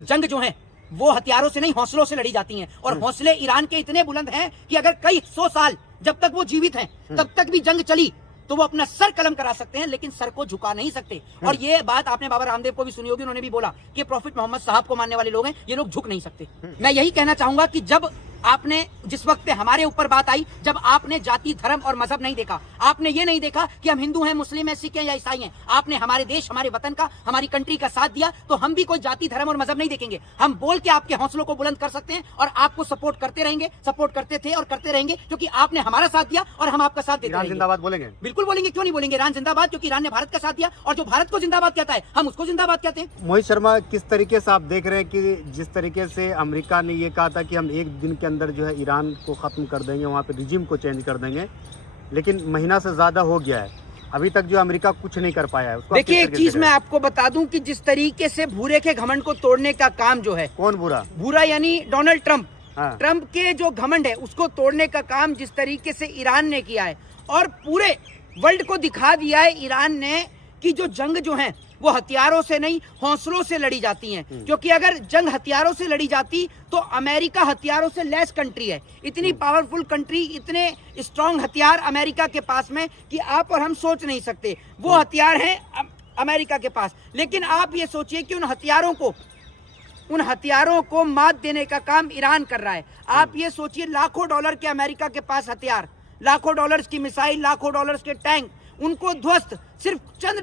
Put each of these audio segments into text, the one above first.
जंग जो है वो हथियारों से नहीं हौसलों से लड़ी जाती हैं, और हौसले ईरान के इतने बुलंद हैं कि अगर कई 100 साल जब तक वो जीवित हैं तब तक भी जंग चली तो वो अपना सर कलम करा सकते हैं, लेकिन सर को झुका नहीं सकते। और ये बात आपने बाबा रामदेव को भी सुनी होगी, उन्होंने भी बोला कि प्रॉफिट मोहम्मद साहब को मानने वाले लोग हैं, ये लोग झुक नहीं सकते। मैं यही कहना चाहूंगा कि जब आपने जिस वक्त पे हमारे ऊपर बात आई, जब आपने जाति धर्म और मजहब नहीं देखा, आपने ये नहीं देखा कि हम हिंदू हैं, मुस्लिम हैं, सिख हैं या ईसाई हैं, आपने हमारे देश हमारे वतन का हमारी कंट्री का साथ दिया, तो हम भी कोई जाति धर्म और मजहब नहीं देखेंगे। हम बोल के आपके हौसलों को बुलंद कर सकते हैं और आपको सपोर्ट करते रहेंगे, सपोर्ट करते थे और करते रहेंगे, क्योंकि आपने हमारा साथ दिया और हम आपका साथ देते रहेंगे। जिंदाबाद बोलेंगे? बिल्कुल बोलेंगे, क्यों नहीं बोलेंगे। ईरान जिंदाबाद, क्योंकि ईरान ने भारत का साथ दिया, और जो भारत को जिंदाबाद कहता है हम उसको जिंदाबाद कहते हैं। मोहित शर्मा, किस तरीके से आप देख रहे हैं कि जिस तरीके से अमेरिका ने ये कहा था कि हम एक दिन के अंदर जो है ईरान को खत्म कर देंगे, वहाँ पे रिजिम को चेंज कर देंगे, लेकिन महीना से ज्यादा हो गया है, अभी तक जो अमेरिका कुछ नहीं कर पाया है। देखिए एक चीज मैं आपको बता दूं कि जिस तरीके से भूरे के घमंड को तोड़ने का काम जो है, कौन बुरा? भूरा यानी डोनाल्ड ट्रंप। हाँ। ट्रंप के जो घमंड है उसको तोड़ने का काम जिस तरीके से ईरान ने किया है, और पूरे वर्ल्ड को दिखा दिया है ईरान ने कि जो जंग जो है वो हथियारों से नहीं हौसलों से लड़ी जाती हैं। क्योंकि अगर जंग हथियारों से लड़ी जाती तो अमेरिका हथियारों से लेस कंट्री है, इतनी पावरफुल कंट्री, इतने स्ट्रांग हथियार अमेरिका के पास में कि आप और हम सोच नहीं सकते। वो हथियार हैं अमेरिका के पास, लेकिन आप ये सोचिए कि उन हथियारों को मात देने का काम ईरान कर रहा है। आप ये सोचिए लाखों डॉलर के अमेरिका के पास हथियार, लाखों डॉलर्स की मिसाइल, लाखों डॉलर्स के टैंक, उनको ध्वस्त सिर्फ चंद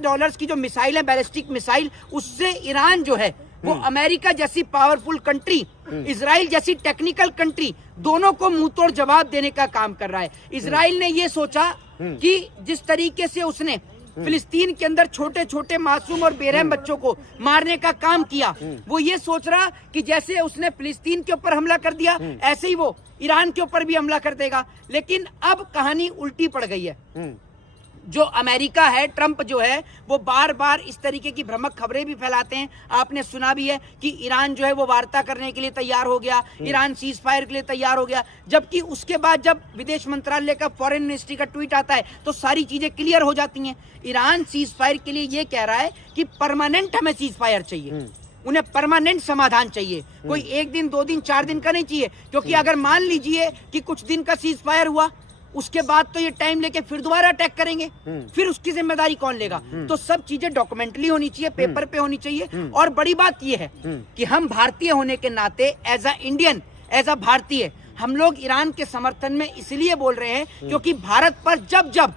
डॉलर्स की जो मिसाइल है, बैलिस्टिक मिसाइल, उससे ईरान जो है वो अमेरिका जैसी पावरफुल कंट्री, इजराइल जैसी टेक्निकल कंट्री, दोनों को मुंह तोड़ जवाब देने का काम कर रहा है। इजराइल ने ये सोचा कि जिस तरीके से उसने फिलिस्तीन के अंदर छोटे छोटे मासूम और बेरहम बच्चों को मारने का काम किया, वो ये सोच रहा कि जैसे उसने फिलिस्तीन के ऊपर हमला कर दिया ऐसे ही वो ईरान के ऊपर भी हमला कर देगा। लेकिन अब कहानी उल्टी पड़ गई है। जो अमेरिका है, ट्रंप जो है, वो बार बार इस तरीके की भ्रामक खबरें भी फैलाते हैं। आपने सुना भी है कि ईरान जो है वो वार्ता करने के लिए तैयार हो गया, ईरान सीज फायर के लिए तैयार हो गया, जबकि उसके बाद जब विदेश मंत्रालय का फॉरेन मिनिस्ट्री का ट्वीट आता है तो सारी चीजें क्लियर हो जाती हैं। ईरान सीज फायर के लिए ये कह रहा है कि परमानेंट हमें सीज फायर चाहिए, उन्हें परमानेंट समाधान चाहिए, कोई 1 दिन 2 दिन 4 दिन का नहीं चाहिए। क्योंकि अगर मान लीजिए कि कुछ दिन का सीज फायर हुआ, उसके बाद तो ये टाइम लेके फिर दोबारा अटैक करेंगे, फिर उसकी जिम्मेदारी कौन लेगा। तो सब चीजें डॉक्यूमेंटली होनी चाहिए, पेपर पे होनी चाहिए। और बड़ी बात ये है कि हम भारतीय होने के नाते, as a Indian, as a भारतीय, हम लोग ईरान के समर्थन में इसलिए बोल रहे हैं क्योंकि भारत पर जब जब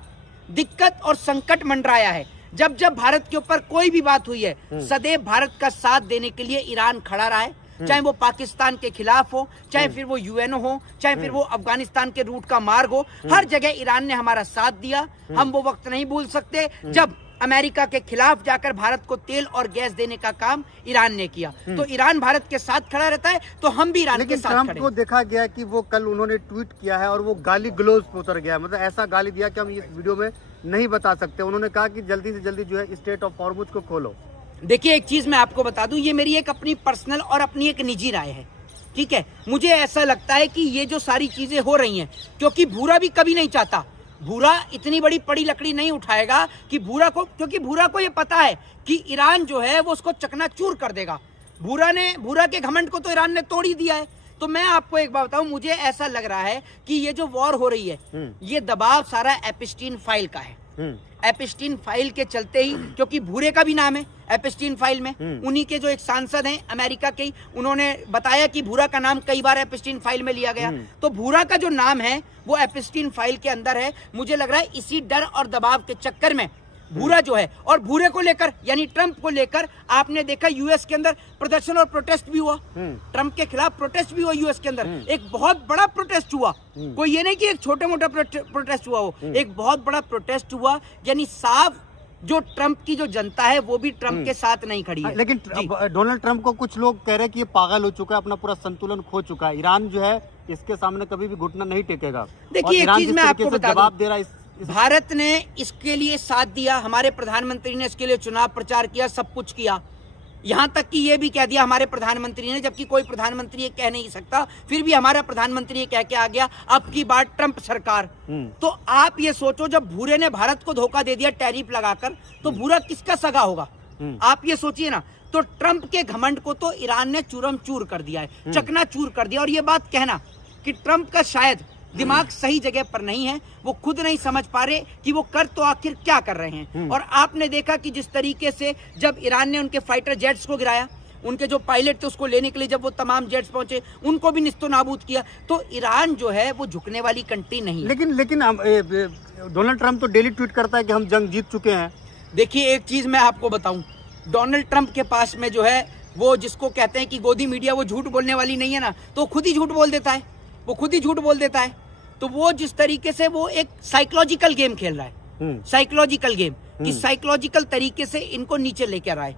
दिक्कत और संकट मंडराया है, जब जब भारत के ऊपर कोई भी बात हुई है, सदैव भारत का साथ देने के लिए ईरान खड़ा रहा है। चाहे वो पाकिस्तान के खिलाफ हो, चाहे फिर वो यूएनओ हो, चाहे फिर वो अफगानिस्तान के रूट का मार्ग हो, हर जगह ईरान ने हमारा साथ दिया। हम वो वक्त नहीं भूल सकते जब अमेरिका के खिलाफ जाकर भारत को तेल और गैस देने का काम ईरान ने किया। तो ईरान भारत के साथ खड़ा रहता है, तो हम भी ईरान के साथ खड़े हैं। ट्रंप को देखा गया कि वो कल उन्होंने ट्वीट किया है और वो गाली गलौज पे उतर गया, मतलब ऐसा गाली दिया कि हम इस वीडियो में नहीं बता सकते। उन्होंने कहा कि जल्दी से जल्दी जो है स्ट्रेट ऑफ हॉर्मुज को खोलो। देखिए एक चीज मैं आपको बता दूं, ये मेरी एक अपनी पर्सनल और अपनी एक निजी राय है, ठीक है। मुझे ऐसा लगता है कि ये जो सारी चीजें हो रही हैं, क्योंकि भूरा भी कभी नहीं चाहता, भूरा इतनी बड़ी पड़ी लकड़ी नहीं उठाएगा कि क्योंकि भूरा को ये पता है कि ईरान जो है वो उसको चकनाचूर कर देगा। भूरा के घमंड को तो ईरान ने तोड़ ही दिया है। तो मैं आपको एक बात बताऊं, मुझे ऐसा लग रहा है कि ये जो वॉर हो रही है, ये दबाव सारा एपिस्टीन फाइल का है। एपिस्टीन फाइल के चलते ही, क्योंकि भूरे का भी नाम है एपिस्टीन फाइल में, उन्हीं के जो एक सांसद हैं अमेरिका के, उन्होंने बताया कि भूरा का नाम कई बार एपिस्टीन फाइल में लिया गया। तो भूरा का जो नाम है वो एपिस्टीन फाइल के अंदर है। मुझे लग रहा है इसी डर और दबाव के चक्कर में भूरा जो है, और भूरे को लेकर यानी ट्रंप को लेकर आपने देखा यूएस के अंदर प्रदर्शन और प्रोटेस्ट भी हुआ, ट्रंप के खिलाफ प्रोटेस्ट भी हुआ यूएस के अंदर, एक बहुत बड़ा प्रोटेस्ट हुआ। कोई ये नहीं कि एक छोटा मोटा प्रोटेस्ट हुआ, हो एक बहुत बड़ा प्रोटेस्ट हुआ। यानी साफ जो ट्रंप की जो जनता है वो भी ट्रंप के साथ नहीं खड़ी है। लेकिन डोनाल्ड ट्रंप को कुछ लोग कह रहे हैं कि ये पागल हो चुका है, अपना पूरा संतुलन खो चुका है, ईरान जो है इसके सामने कभी भी घुटना नहीं टेकेगा। देखिए एक चीज मैं आपको बता दूं, जवाब दे रहा है भारत ने इसके लिए साथ दिया, हमारे प्रधानमंत्री ने इसके लिए चुनाव प्रचार किया, सब कुछ किया, यहाँ तक कि ये भी कह दिया हमारे प्रधानमंत्री ने, जबकि कोई प्रधानमंत्री ये कह नहीं सकता, फिर भी हमारा प्रधानमंत्री ये कह के आ गया अब की बार ट्रंप सरकार। तो आप ये सोचो, जब भूरे ने भारत को धोखा दे दिया टैरिफ लगाकर, तो भूरा किसका सगा होगा? आप ये सोचिए ना। तो ट्रंप के घमंड को तो ईरान ने चूरम चूर कर दिया है, चकनाचूर कर दिया। और ये बात कहना कि ट्रंप का शायद दिमाग सही जगह पर नहीं है, वो खुद नहीं समझ पा रहे कि वो कर तो आखिर क्या कर रहे हैं। और आपने देखा कि जिस तरीके से जब ईरान ने उनके फाइटर जेट्स को गिराया, उनके जो पायलट थे उसको लेने के लिए जब वो तमाम जेट्स पहुंचे, उनको भी निस्तो नाबूद किया। तो ईरान जो है वो झुकने वाली कंट्री नहीं है। लेकिन डोनाल्ड ट्रंप तो डेली ट्वीट करता है कि हम जंग जीत चुके हैं। देखिए एक चीज मैं आपको बताऊं, डोनाल्ड ट्रंप के पास में जो है वो जिसको कहते हैं कि गोदी मीडिया, वो झूठ बोलने वाली नहीं है ना, तो खुद ही झूठ बोल देता है, वो खुद ही झूठ बोल देता है। तो वो जिस तरीके से वो एक साइकोलॉजिकल गेम खेल रहा है, साइकोलॉजिकल गेम, कि साइकोलॉजिकल तरीके से इनको नीचे लेकर आए।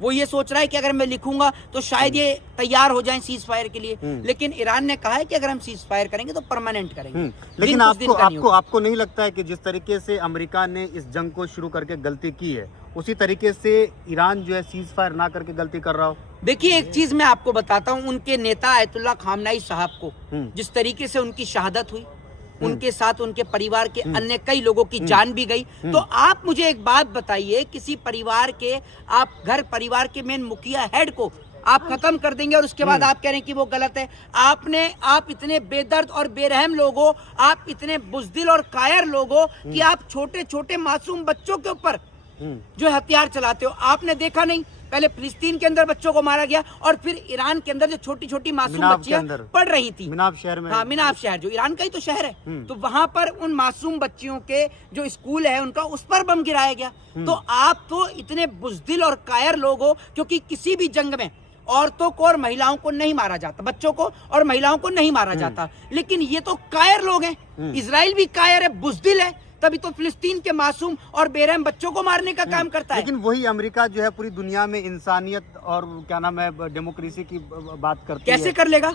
वो ये सोच रहा है कि अगर मैं लिखूंगा तो शायद ये तैयार हो जाएं सीज फायर के लिए, लेकिन ईरान ने कहा है कि अगर हम सीज फायर करेंगे तो परमानेंट करेंगे। लेकिन आपको नहीं लगता है कि जिस तरीके से अमेरिका ने इस जंग को शुरू करके गलती की है, उसी तरीके से ईरान जो है सीज फायर ना करके गलती कर रहा हो? देखिए एक चीज मैं आपको बताता हूँ, उनके नेता आयतुल्लाह खामनाई साहब को जिस तरीके से उनकी शहादत हुई, उनके साथ उनके परिवार के अन्य कई लोगों की जान भी गई। तो आप मुझे एक बात बताइए, किसी परिवार के आप घर परिवार के मेन मुखिया हेड को आप खत्म कर देंगे और उसके बाद आप कह रहे हैं कि वो गलत है। आप इतने बेदर्द और बेरहम लोग हो, आप इतने बुज़दिल और कायर लोग हो कि आप छोटे छोटे मासूम बच्चों के ऊपर जो हथियार चलाते हो। आपने देखा नहीं, पहले फिलिस्तीन के अंदर बच्चों को मारा गया और फिर ईरान के अंदर जो छोटी छोटी मासूम बच्चियां पढ़ रही थी, मिनाब शहर में, हाँ मिनाब शहर जो ईरान का ही तो शहर है, तो वहां पर उन मासूम बच्चियों के जो स्कूल है उनका, उस पर बम गिराया गया। तो आप तो इतने बुज़दिल और कायर लोग हो, क्योंकि किसी भी जंग में औरतों को और महिलाओं को नहीं मारा जाता, बच्चों को और महिलाओं को नहीं मारा जाता, लेकिन ये तो कायर लोग हैं। इजराइल भी कायर है, बुज़दिल है, तभी तो फिलिस्तीन के मासूम और बेरहम बच्चों को मारने का काम करता है। लेकिन वही अमेरिका जो है पूरी दुनिया में इंसानियत और क्या नाम है डेमोक्रेसी की बात करती है। कैसे कर लेगा?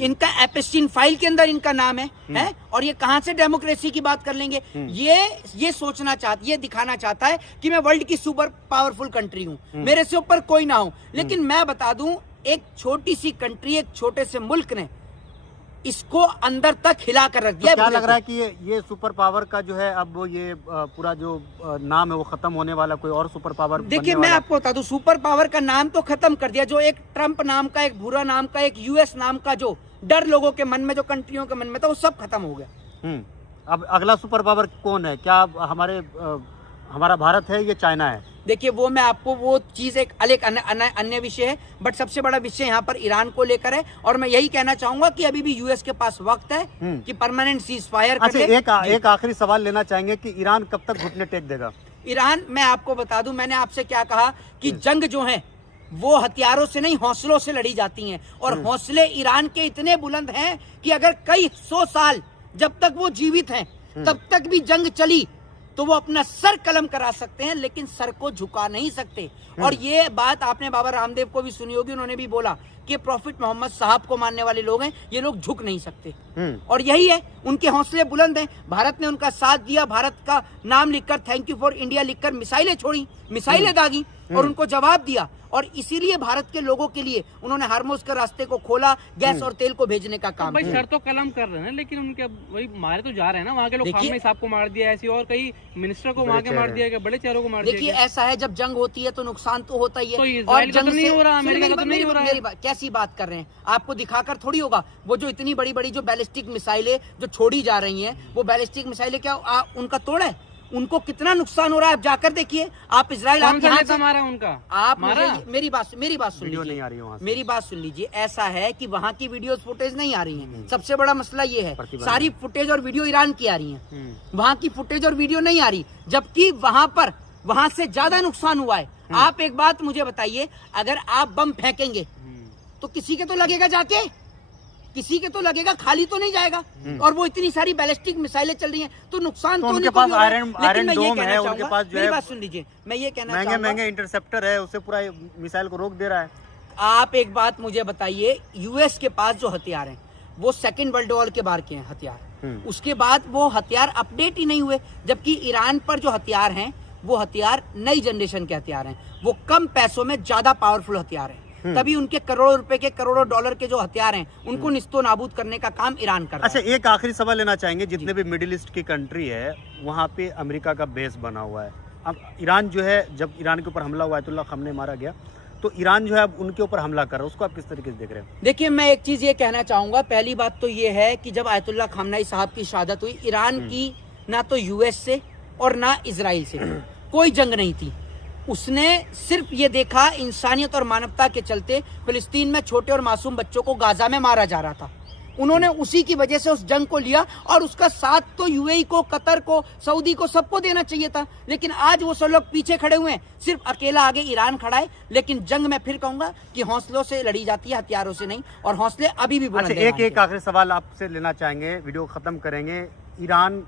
इनका एपिस्टीन फाइल के अंदर इनका नाम है और ये कहां से डेमोक्रेसी की बात कर लेंगे? ये सोचना चाहता, ये दिखाना चाहता है कि मैं वर्ल्ड की सुपर पावरफुल कंट्री हूँ, मेरे से ऊपर कोई ना हो। लेकिन मैं बता दूं, एक छोटी सी कंट्री, एक छोटे से मुल्क ने इसको अंदर तक हिला कर रख दिया। तो क्या लग रहा है कि ये सुपर पावर का जो है अब वो ये पूरा जो नाम है वो खत्म होने वाला, कोई और सुपर पावर? देखिए मैं आपको बता दूं, सुपर पावर का नाम तो खत्म कर दिया। जो एक ट्रंप नाम का, एक बुरा नाम का, एक यूएस नाम का जो डर लोगों के मन में, जो कंट्रियों के मन में था, वो सब खत्म हो गया। अब अगला सुपर पावर कौन है? क्या हमारा भारत है, ये चाइना है? देखिए वो मैं आपको, वो चीज एक अलग अन्य विषय है, बट सबसे बड़ा विषय यहाँ पर ईरान को लेकर है। और मैं यही कहना चाहूंगा कि अभी भी यूएस के पास वक्त है कि परमानेंट सीज फायर कर ले। एक आखिरी सवाल लेना चाहेंगे कि ईरान कब तक घुटने टेक देगा? ईरान, मैं आपको बता दूं, मैंने आपसे क्या कहा कि जंग जो है वो हथियारों से नहीं, हौसलों से लड़ी जाती हैं। और हौसले ईरान के इतने बुलंद हैं कि अगर कई 100 साल जब तक वो जीवित हैं तब तक भी जंग चली तो वो अपना सर कलम करा सकते हैं, लेकिन सर को झुका नहीं सकते। और ये बात आपने बाबा रामदेव को भी सुनी होगी, उन्होंने भी बोला कि प्रॉफिट मोहम्मद साहब को मानने वाले लोग हैं, ये लोग झुक नहीं सकते। और यही है, उनके हौसले बुलंद हैं। भारत ने उनका साथ दिया, भारत का नाम लिखकर, थैंक यू फॉर इंडिया लिखकर मिसाइलें छोड़ी, मिसाइलें दागी और उनको जवाब दिया। और इसीलिए भारत के लोगों के लिए उन्होंने हार्मोज के रास्ते को खोला, गैस और तेल को भेजने का काम किया। सर तो कलम कर रहे हैं, लेकिन उनके वही मारे तो जा रहे हैं ना, वहाँ के लोग खामनेई साहब को मार दिया, ऐसी और कई मिनिस्टर को वहाँ के मार दिया गया, बड़े चेहरों को मार दिया। देखिए ऐसा है, जब जंग होती है तो नुकसान तो होता ही है। तो और जंग नहीं हो रहा, अमेरिका का तो नहीं हो रहा है। कैसी बात कर रहे हैं? आपको दिखाकर थोड़ी होगा। वो जो इतनी बड़ी बड़ी जो बैलिस्टिक मिसाइलें जो छोड़ी जा रही हैं, वो बैलिस्टिक मिसाइलें क्या उनका तोड़ है? उनको कितना नुकसान हो रहा है आप जाकर देखिए। आप इजराइल, आप यहाँ से मारा उनका, आप मेरी बात सुन लीजिए, नहीं आ रही वहाँ से। मेरी बात सुन लीजिए। ऐसा है कि वहाँ की वीडियो फुटेज नहीं आ रही है, सबसे बड़ा मसला ये है। सारी फुटेज और वीडियो ईरान की आ रही है, वहाँ की फुटेज और वीडियो नहीं आ रही, जबकि वहाँ से ज्यादा नुकसान हुआ है। आप एक बात मुझे बताइए, अगर आप बम फेंकेंगे तो किसी के तो लगेगा, जाके किसी के तो लगेगा, खाली तो नहीं जाएगा। और वो इतनी सारी बैलिस्टिक मिसाइलें चल रही हैं तो नुकसान तो उनके पास आयरन डोम है, उनके पास जो है, मेरी बात सुन लीजिए, मैं ये कहना चाहूंगा, महंगे इंटरसेप्टर है, उससे पूरा मिसाइल को रोक दे रहा है। आप एक बात मुझे बताइए, यूएस के पास जो हथियार हैं वो सेकेंड वर्ल्ड वॉर के बार के हैं हथियार, उसके बाद वो हथियार अपडेट ही नहीं हुए। जबकि ईरान पर जो हथियार हैं वो हथियार नई जनरेशन के हथियार हैं, वो कम पैसों में ज्यादा पावरफुल हथियार हैं। तभी उनके करोड़ों रुपए के, करोड़ों डॉलर के जो हथियार हैं उनको निस्तो नाबूद करने का काम ईरान कर रहा है। अच्छा, एक आखिरी सवाल लेना चाहेंगे, जितने भी मिडिल ईस्ट की कंट्री है वहाँ पे अमेरिका का बेस बना हुआ है। अब ईरान जो है, जब ईरान के ऊपर हमला हुआ, आयतुल्लाह खामनेई मारा गया, तो ईरान जो है अब उनके ऊपर हमला कर रहा है, उसको आप किस तरीके से देख रहे हैं? देखिए, मैं एक चीज ये कहना चाहूंगा। पहली बात तो ये है कि जब आयतुल्लाह खामनेई साहब की शहादत हुई, ईरान की ना तो यूएस से और ना इजराइल से कोई जंग नहीं थी। उसने सिर्फ ये देखा, इंसानियत और मानवता के चलते फिलिस्तीन में छोटे और मासूम बच्चों को गाजा में मारा जा रहा था। उन्होंने उसी की वजह से उस जंग को लिया, और उसका साथ तो यूएई को, कतर को, सऊदी को, सबको देना चाहिए था। लेकिन आज वो सब लोग पीछे खड़े हुए हैं, सिर्फ अकेला आगे ईरान खड़ा है। लेकिन जंग मैं फिर कहूंगा कि हौसलों से लड़ी जाती है, हथियारों से नहीं, और हौसले अभी भी बुलंद हैं। एक आखिरी सवाल आपसे लेना चाहेंगे, वीडियो खत्म करेंगे। ईरान,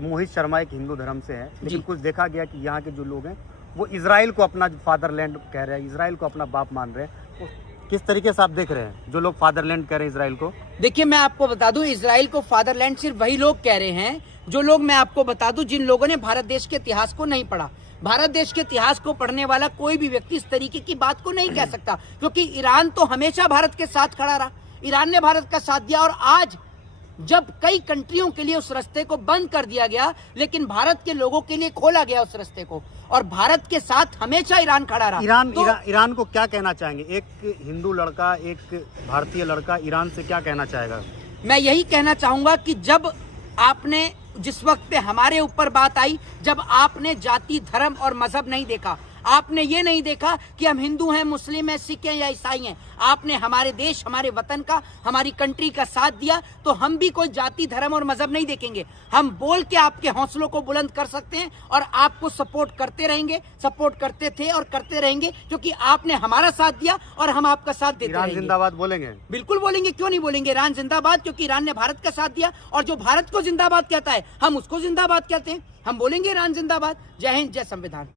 मोहित शर्मा एक हिंदू धर्म से है, लेकिन कुछ देखा गया कि यहाँ के जो लोग हैं वो इजराइल को अपना फादरलैंड कह रहे हैं, इजराइल को अपना बाप मान रहे हैं। किस तरीके से आप देख रहे हैं जो लोग फादरलैंड कह रहे हैं इजराइल को? देखिए, मैं आपको बता दूं, इजराइल को फादरलैंड सिर्फ वही लोग कह रहे हैं जो लोग, मैं आपको बता दूं, जिन लोगों ने भारत देश के इतिहास को नहीं पढ़ा। भारत देश के इतिहास को पढ़ने वाला कोई भी व्यक्ति इस तरीके की बात को नहीं कह सकता, क्योंकि ईरान तो हमेशा भारत के साथ खड़ा रहा। ईरान ने भारत का साथ दिया, और आज जब कई कंट्रियों के लिए उस रास्ते को बंद कर दिया गया, लेकिन भारत के लोगों के लिए खोला गया उस रास्ते को, और भारत के साथ हमेशा ईरान खड़ा रहा। ईरान को क्या कहना चाहेंगे? एक हिंदू लड़का, एक भारतीय लड़का ईरान से क्या कहना चाहेगा? मैं यही कहना चाहूंगा कि जब आपने, जिस वक्त पे हमारे ऊपर बात आई, जब आपने जाति, धर्म और मजहब नहीं देखा, आपने ये नहीं देखा कि हम हिंदू हैं, मुस्लिम हैं, सिख हैं या ईसाई हैं, आपने हमारे देश, हमारे वतन का, हमारी कंट्री का साथ दिया, तो हम भी कोई जाति, धर्म और मजहब नहीं देखेंगे। हम बोल के आपके हौसलों को बुलंद कर सकते हैं, और आपको सपोर्ट करते रहेंगे, सपोर्ट करते थे और करते रहेंगे, क्योंकि आपने हमारा साथ दिया और हम आपका साथ देते रहेंगे। ईरान जिंदाबाद बोलेंगे? बिल्कुल बोलेंगे, क्यों नहीं बोलेंगे। ईरान जिंदाबाद, क्योंकि ईरान ने भारत का साथ दिया, और जो भारत को जिंदाबाद कहता है हम उसको जिंदाबाद कहते हैं। हम बोलेंगे ईरान जिंदाबाद। जय हिंद, जय संविधान।